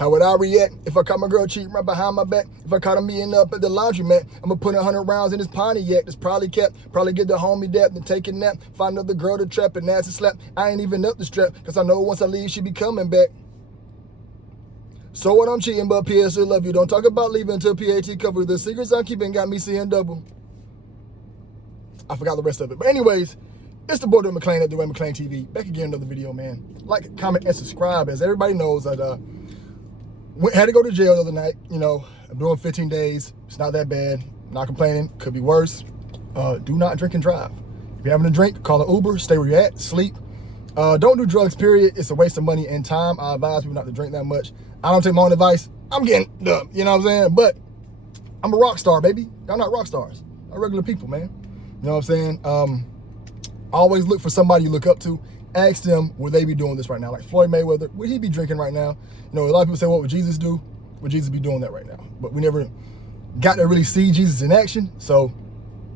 How would I react if I caught my girl cheating right behind my back? If I caught him meeting up at the laundromat, I'm gonna put 100 rounds in his Pontiac that's probably kept. Probably get the homie dap, then take a nap. Find another girl to trap and nasty slap. I ain't even up the strap, cause I know once I leave, she be coming back. So what, I'm cheating, but PS still love you. Don't talk about leaving until PAT cover. The secrets I'm keeping got me seeing double. I forgot the rest of it. But anyways, it's the boy Dwayne McClain at Dwayne McClain TV. Back again, another video, man. Like, comment, and subscribe. As everybody knows, I had to go to jail the other night. You know, I'm doing 15 days. It's not that bad. Not complaining. Could be worse. Do not drink and drive. If you're having a drink, call an Uber. Stay where you're at. Sleep. Don't do drugs, period. It's a waste of money and time. I advise people not to drink that much. I don't take my own advice. I'm getting dumb. You know what I'm saying? But I'm a rock star, baby. Y'all not rock stars. I'm regular people, man. You know what I'm saying? Always look for somebody you look up to. Ask them, would they be doing this right now? Like Floyd Mayweather, would he be drinking right now? You know, a lot of people say, what would Jesus do? Would Jesus be doing that right now? But we never got to really see Jesus in action. So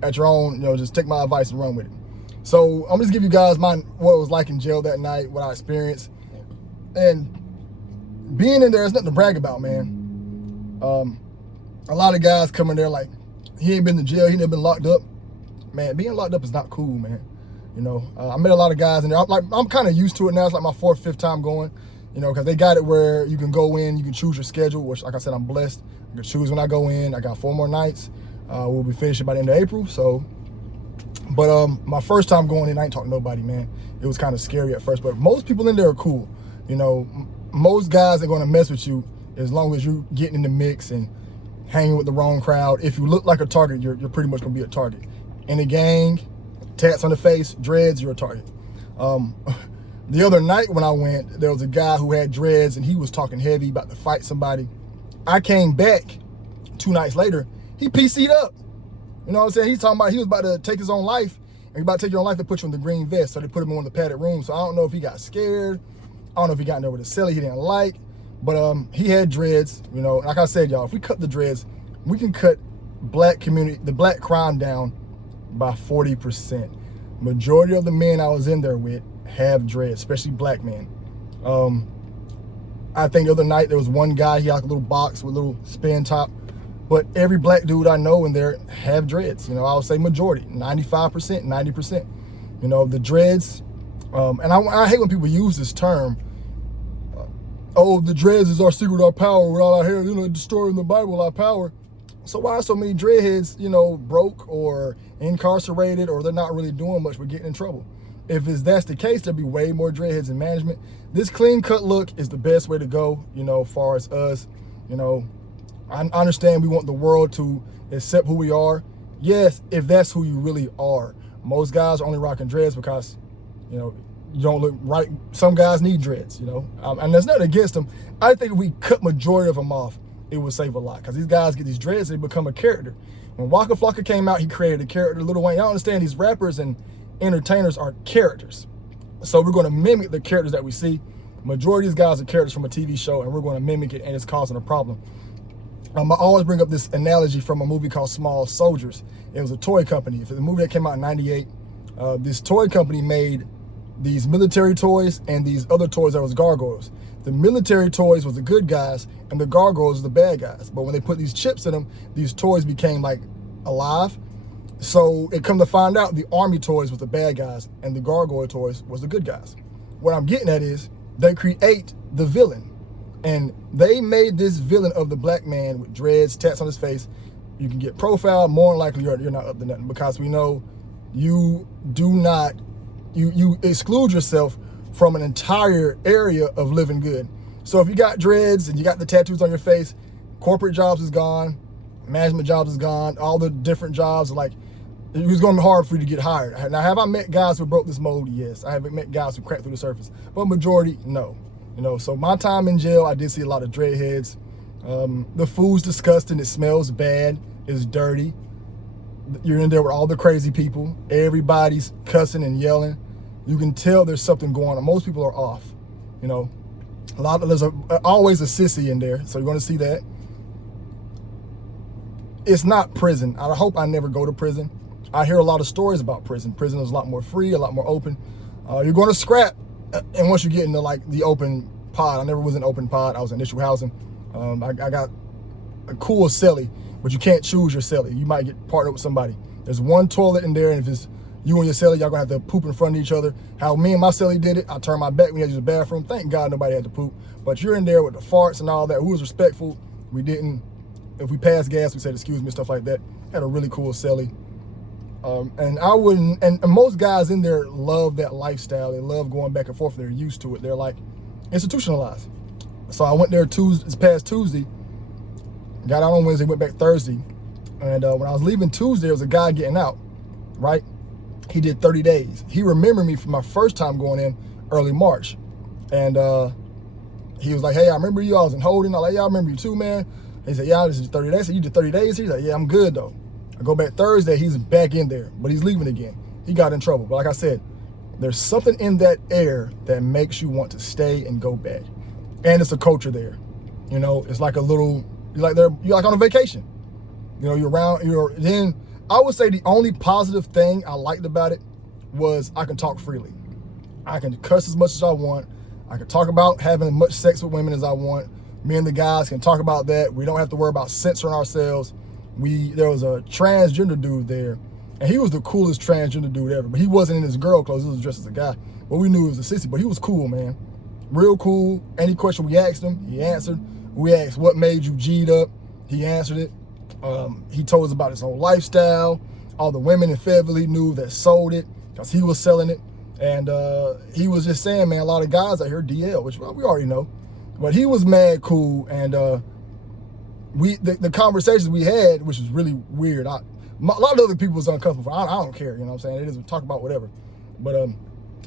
at your own, you know, just take my advice and run with it. So I'm just give you guys what it was like in jail that night, what I experienced. And being in there is nothing to brag about, man. A lot of guys come in there like, he ain't been to jail, he never been locked up. Man, being locked up is not cool, man. You know, I met a lot of guys in there. I'm kind of used to it now. It's like my 4th, 5th time going, you know, because they got it where you can go in, you can choose your schedule, which, like I said, I'm blessed. I can choose when I go in. I got 4 more nights. We'll be finishing by the end of April. So, but my first time going in, I ain't talking to nobody, man. It was kind of scary at first, but most people in there are cool. You know, most guys are going to mess with you as long as you're getting in the mix and hanging with the wrong crowd. If you look like a target, you're pretty much going to be a target. In a gang, tats on the face, dreads, you're a target. The other night when I went, there was a guy who had dreads and he was talking heavy, about to fight somebody. I came back 2 nights later, he PC'd up. You know what I'm saying? He's talking about he was about to take his own life, and he about to take your own life to put you in the green vest. So they put him in one of the padded rooms. So I don't know if he got scared. I don't know if he got in there with a celly he didn't like, but he had dreads. You know, like I said, y'all, if we cut the dreads, we can cut the black crime down by 40%. Majority of the men I was in there with have dreads, especially black men. I think the other night there was one guy, he had like a little box with a little spin top, but every black dude I know in there have dreads. You know, I would say majority, 95%, 90%. You know, the dreads, and I hate when people use this term, oh, the dreads is our secret, our power, with all our hair, you know, destroying the Bible, our power. So why are so many dreadheads, you know, broke or incarcerated, or they're not really doing much but getting in trouble? If that's the case, there'll be way more dreadheads in management. This clean cut look is the best way to go, you know, as far as us. You know, I understand we want the world to accept who we are. Yes, if that's who you really are. Most guys are only rocking dreads because, you know, you don't look right. Some guys need dreads, you know, and there's nothing against them. I think if we cut majority of them off, it would save a lot, because these guys get these dreads, they become a character. When Waka Flocka came out, he created a character. Lil Wayne, y'all understand these rappers and entertainers are characters. So we're going to mimic the characters that we see. Majority of these guys are characters from a TV show, and we're going to mimic it, and it's causing a problem. I always bring up this analogy from a movie called Small Soldiers. It was a toy company. It's a movie that came out in '98. This toy company made these military toys and these other toys that was gargoyles. The military toys was the good guys, and the gargoyles the bad guys. But when they put these chips in them, these toys became like alive. So it come to find out the army toys was the bad guys, and the gargoyle toys was the good guys. What I'm getting at is they create the villain, and they made this villain of the black man with dreads, tats on his face. You can get profiled. More than likely you're not up to nothing, because we know you do not, you exclude yourself from an entire area of living good. So if you got dreads and you got the tattoos on your face, corporate jobs is gone, management jobs is gone, all the different jobs are like, it's going to be hard for you to get hired. Now, have I met guys who broke this mold? Yes. I haven't met guys who cracked through the surface, but majority, no. You know, so my time in jail, I did see a lot of dreadheads. The food's disgusting. It smells bad. It's dirty. You're in there with all the crazy people. Everybody's cussing and yelling. You can tell there's something going on. Most people are off. You know, there's always a sissy in there, so you're going to see that. It's not prison. I hope I never go to prison. I hear a lot of stories about prison. Prison is a lot more free, a lot more open. You're going to scrap, and once you get into like the open pod. I never was in open pod. I was in initial housing. I got a cool celly, but you can't choose your celly. You might get partnered with somebody. There's one toilet in there, and if it's you and your celly, y'all gonna have to poop in front of each other. How me and my celly did it, I turned my back when we had to use the bathroom. Thank God nobody had to poop. But you're in there with the farts and all that. We was respectful. We didn't, if we passed gas, we said excuse me, stuff like that. Had a really cool celly. And I wouldn't, and most guys in there love that lifestyle. They love going back and forth. They're used to it. They're like institutionalized. So I went there this past Tuesday, got out on Wednesday, went back Thursday. And when I was leaving Tuesday, there was a guy getting out, right? He did 30 days. He remembered me from my first time going in early March. And he was like, hey, I remember you. I was in holding. I was like, yeah, I remember you too, man. He said, yeah, this is 30 days. I said, you did 30 days? He's like, yeah, I'm good though. I go back Thursday, he's back in there, but he's leaving again. He got in trouble. But like I said, there's something in that air that makes you want to stay and go back. And it's a culture there. You know, it's like a little, you're like on a vacation. You know, then I would say the only positive thing I liked about it was I can talk freely. I can cuss as much as I want. I can talk about having as much sex with women as I want. Me and the guys can talk about that. We don't have to worry about censoring ourselves. There was a transgender dude there, and he was the coolest transgender dude ever, but he wasn't in his girl clothes. He was dressed as a guy. But we knew he was a sissy, but he was cool, man. Real cool. Any question we asked him, he answered. We asked, what made you G'd up? He answered it. He told us about his whole lifestyle, all the women in Fayetteville he knew that sold it, because he was selling it. And he was just saying, man, a lot of guys out here DL, which we already know. But he was mad cool, and the conversations we had, which was really weird. A lot of other people was uncomfortable. I don't care, you know what I'm saying? It is, we talk about whatever. But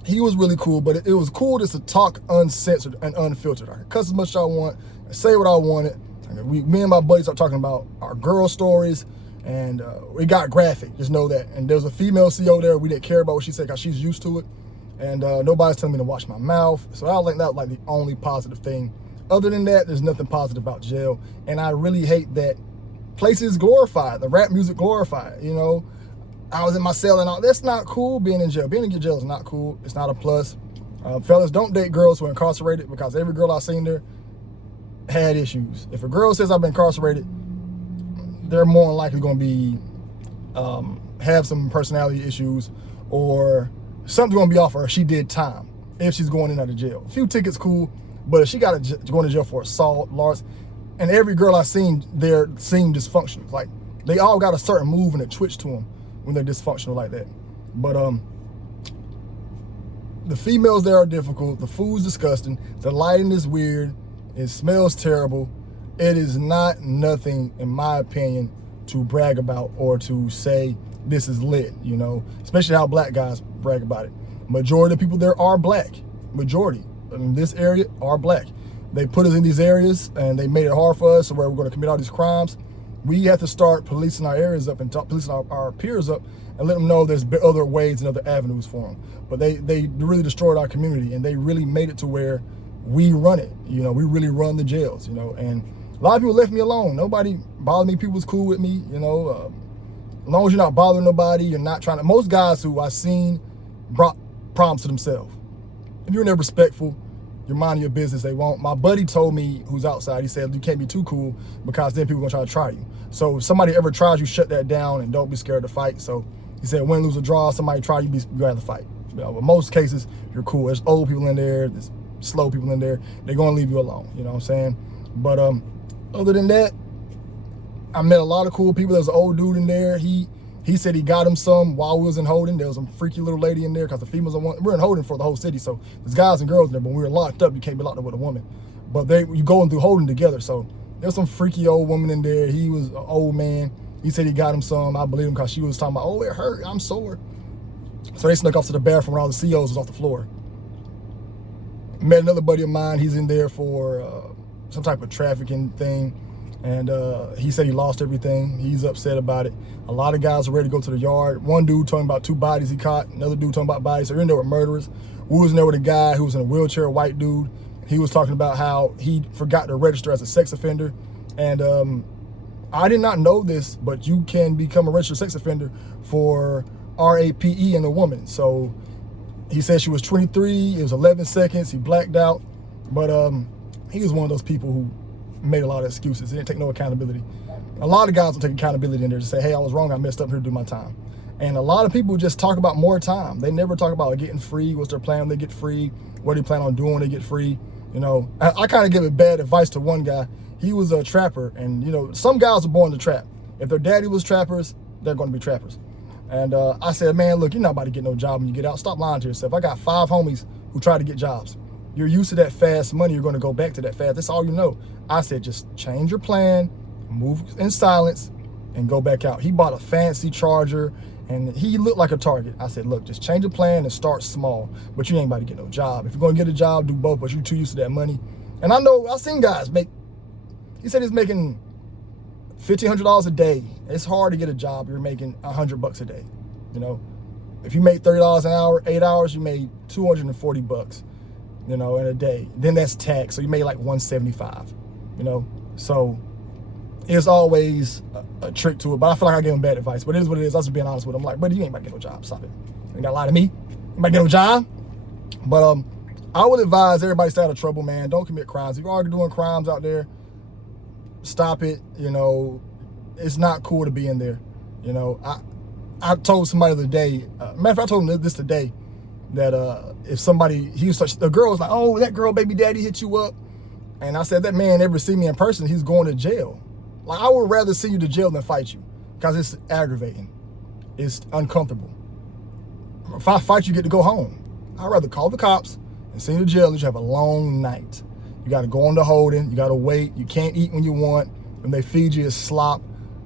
he was really cool, but it was cool just to talk uncensored and unfiltered. I could cuss as much as I want, say what I wanted. Me and my buddies started talking about our girl stories, and it got graphic, just know that. And there was a female CO there, we didn't care about what she said because she's used to it. And nobody's telling me to watch my mouth. So I think that was like the only positive thing. Other than that, there's nothing positive about jail. And I really hate that places glorified, the rap music glorified, you know. I was in my cell and all. That's not cool, being in jail. Being in jail is not cool. It's not a plus. Fellas, don't date girls who are incarcerated, because every girl I've seen there had issues. If a girl says I've been incarcerated, they're more than likely going to be, have some personality issues, or something's going to be off her. She did time if she's going in out of jail. A few tickets, cool. But if she got to go to jail for assault, larceny, and every girl I've seen there seemed dysfunctional. Like, they all got a certain move and a twitch to them when they're dysfunctional like that. But the females there are difficult. The food's disgusting. The lighting is weird. It smells terrible. It is not nothing, in my opinion, to brag about or to say this is lit, you know, especially how black guys brag about it. Majority of the people there are black. Majority in this area are black. They put us in these areas and they made it hard for us, so where we're going to commit all these crimes. We have to start policing our areas up and policing our peers up and let them know there's other ways and other avenues for them. But they really destroyed our community, and they really made it to where we run it. You know, we really run the jails, you know, and a lot of people left me alone. Nobody bothered me. People was cool with me, you know. As long as you're not bothering nobody, you're not trying to. Most guys who I've seen brought problems to themselves. If you're in there respectful, you're minding your business, they won't. My buddy told me, who's outside, he said, you can't be too cool because then people are gonna try to try you. So if somebody ever tries you, shut that down and don't be scared to fight. So he said, win, lose, or draw, somebody try you, you have to fight. You know, but most cases, you're cool. There's old people in there, there's slow people in there, they're gonna leave you alone, you know what I'm saying? But other than that, I met a lot of cool people. There's an old dude in there. He said he got him some while we was in holding. There was some freaky little lady in there because the females are we're in holding for the whole city. So there's guys and girls in there, but when we were locked up, you can't be locked up with a woman. But you going through holding together. So there's some freaky old woman in there. He was an old man. He said he got him some. I believe him because she was talking about, oh, it hurt, I'm sore. So they snuck off to the bathroom where all the COs was off the floor. Met another buddy of mine. He's in there for some type of trafficking thing. And he said he lost everything. He's upset about it. A lot of guys are ready to go to the yard. One dude talking about 2 bodies he caught. Another dude talking about bodies. So you're in there with murderers. We was in there with a guy who was in a wheelchair, a white dude. He was talking about how he forgot to register as a sex offender. And I did not know this, but you can become a registered sex offender for RAPE in a woman. So he said she was 23. It was 11 seconds. He blacked out. But he was one of those people who made a lot of excuses. He didn't take no accountability. A lot of guys will take accountability in there to say, hey, I was wrong, I messed up here to do my time. And a lot of people just talk about more time. They never talk about getting free. What's their plan when they get free? What do they plan on doing when they get free? You know, I kind of give it bad advice to one guy. He was a trapper, and you know, some guys are born to trap. If their daddy was trappers, they're going to be trappers. And I said, man, look, you're not about to get no job when you get out. Stop lying to yourself. I got 5 homies who try to get jobs. You're used to that fast money. You're going to go back to that fast. That's all you know. I said, just change your plan, move in silence, and go back out. He bought a fancy charger, and he looked like a target. I said, look, just change your plan and start small. But you ain't about to get no job. If you're going to get a job, do both, but you're too used to that money. And I know, I've seen guys make, he said he's making $1,500 a day. It's hard to get a job. You're making $100 a day. You know, if you make $30 an hour, 8 hours, you made $240, you know, in a day. Then that's tax. So you made like $175, you know? So it's always a trick to it, but I feel like I gave him bad advice, but it is what it is. I was just being honest with him. I'm like, buddy, you ain't about to get no job. Stop it. You ain't got to lie to me. You ain't about to get no job. But I would advise everybody stay out of trouble, man. Don't commit crimes. If you're already doing crimes out there, stop it. You know, it's not cool to be in there. You know, I told somebody the other day, matter of fact, I told him this today, that if somebody, the girl was like, oh, that girl baby daddy hit you up. And I said, that man ever see me in person, he's going to jail. Like, I would rather see you to jail than fight you, because it's aggravating. It's uncomfortable. If I fight you, get to go home. I'd rather call the cops and send you to jail. You have a long night. You got to go into holding. You got to wait. You can't eat when you want. When they feed you, it's slop.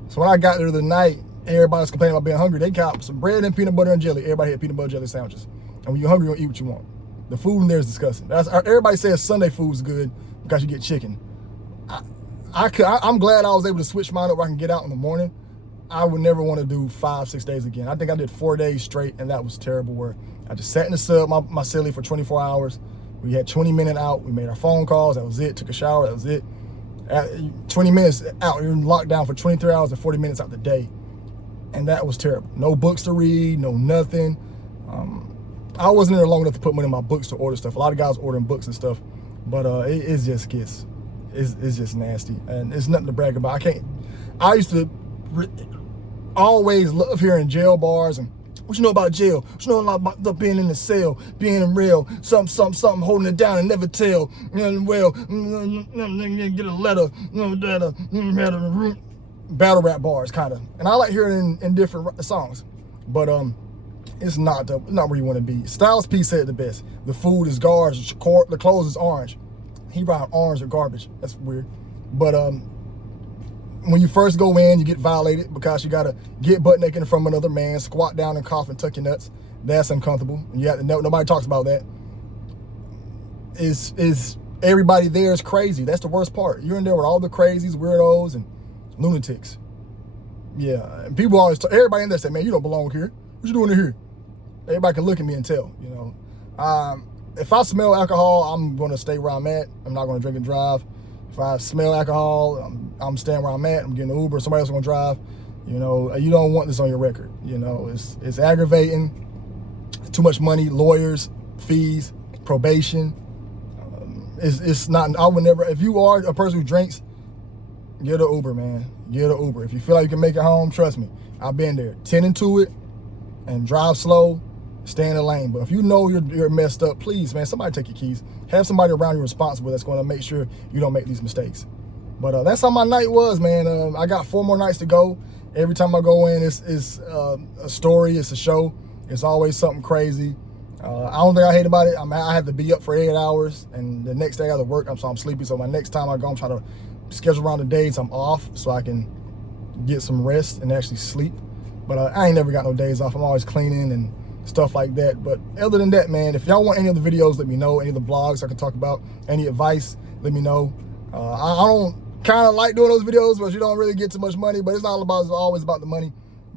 So when I got there the night, everybody was complaining about being hungry. They got some bread and peanut butter and jelly. Everybody had peanut butter jelly sandwiches. And when you're hungry, you're going to eat what you want. The food in there is disgusting. Everybody says Sunday food's good because you get chicken. I'm glad I was able to switch mine up where I can get out in the morning. I would never want to do 5-6 days again. I think I did 4 days straight, and that was terrible, where I just sat in the sub, my celly for 24 hours. We had 20 minutes out. We made our phone calls. That was it. Took a shower. That was it. 20 minutes out. You're in lockdown for 23 hours and 40 minutes out the day. And that was terrible. No books to read, no nothing. I wasn't there long enough to put money in my books to order stuff. A lot of guys ordering books and stuff, but it just gets, it's just nasty, and it's nothing to brag about. I used to always love hearing jail bars and what you know about jail? What you know about being in the cell, being in real, something, holding it down and never tell. Well, get a letter, battle rap bars, kind of. And I like hearing it in different songs, but it's not where you want to be. Styles P said it the best. The food is garbage, the clothes is orange. He brought orange or garbage. That's weird. But when you first go in, you get violated because you gotta get butt naked from another man, squat down and cough and tuck your nuts. That's uncomfortable. You have to know, nobody talks about that. Is everybody there is crazy. That's the worst part. You're in there with all the crazies, weirdos, and lunatics. Yeah, and people always everybody in there say, man, you don't belong here. What you doing in here? Everybody can look at me and tell, you know. If I smell alcohol, I'm gonna stay where I'm at. I'm not gonna drink and drive. If I smell alcohol, I'm staying where I'm at. I'm getting an Uber. Somebody else is gonna drive. You know, you don't want this on your record. You know, it's aggravating. Too much money, lawyers, fees, probation. It's not. I would never. If you are a person who drinks, get an Uber, man. Get an Uber. If you feel like you can make it home, trust me, I've been there. Tend into it and drive slow. Stay in the lane. But if you know you're messed up, please, man, somebody take your keys. Have somebody around you responsible that's going to make sure you don't make these mistakes. But that's how my night was, man. I got 4 more nights to go. Every time I go in, it's a story. It's a show. It's always something crazy. I don't think I hate about it. I have to be up for 8 hours, and the next day I got to work. So I'm sleepy. So my next time I go, I'm trying to schedule around the days I'm off so I can get some rest and actually sleep. But I ain't never got no days off. I'm always cleaning and stuff like that. But other than that, man, if y'all want any of the videos, let me know. Any of the blogs I can talk about, any advice, let me know. I don't kind of like doing those videos, but you don't really get too much money. But it's always about the money.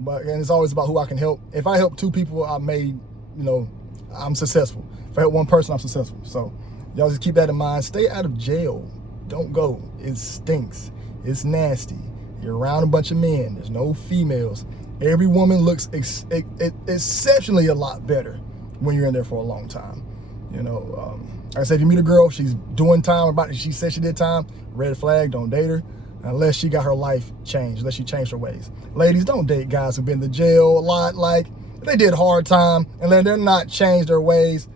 And it's always about who I can help. If I help 2 people, I'm successful. If I help 1 person, I'm successful. So y'all just keep that in mind. Stay out of jail. Don't go. It stinks. It's nasty. You're around a bunch of men. There's no females. Every woman looks exceptionally a lot better when you're in there for a long time. You know, Like I said, if you meet a girl, she's doing time, she said she did time, red flag, don't date her. Unless she got her life changed, unless she changed her ways. Ladies, don't date guys who've been to jail a lot. Like, if they did hard time and then they're not changed their ways,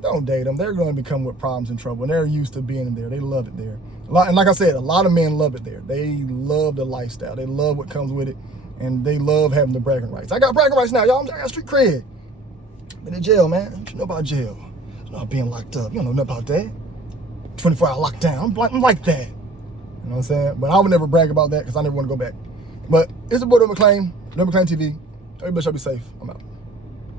don't date them. They're going to become with problems and trouble. And they're used to being in there. They love it there. And like I said, a lot of men love it there. They love the lifestyle. They love what comes with it. And they love having the bragging rights. I got bragging rights now, y'all. I got street cred. Been in jail, man. What you know about jail? You know about being locked up. You don't know nothing about that. 24-hour lockdown. I'm like that. You know what I'm saying? But I would never brag about that because I never want to go back. But it's the boy, McClain, McClain TV. Everybody should be safe. I'm out.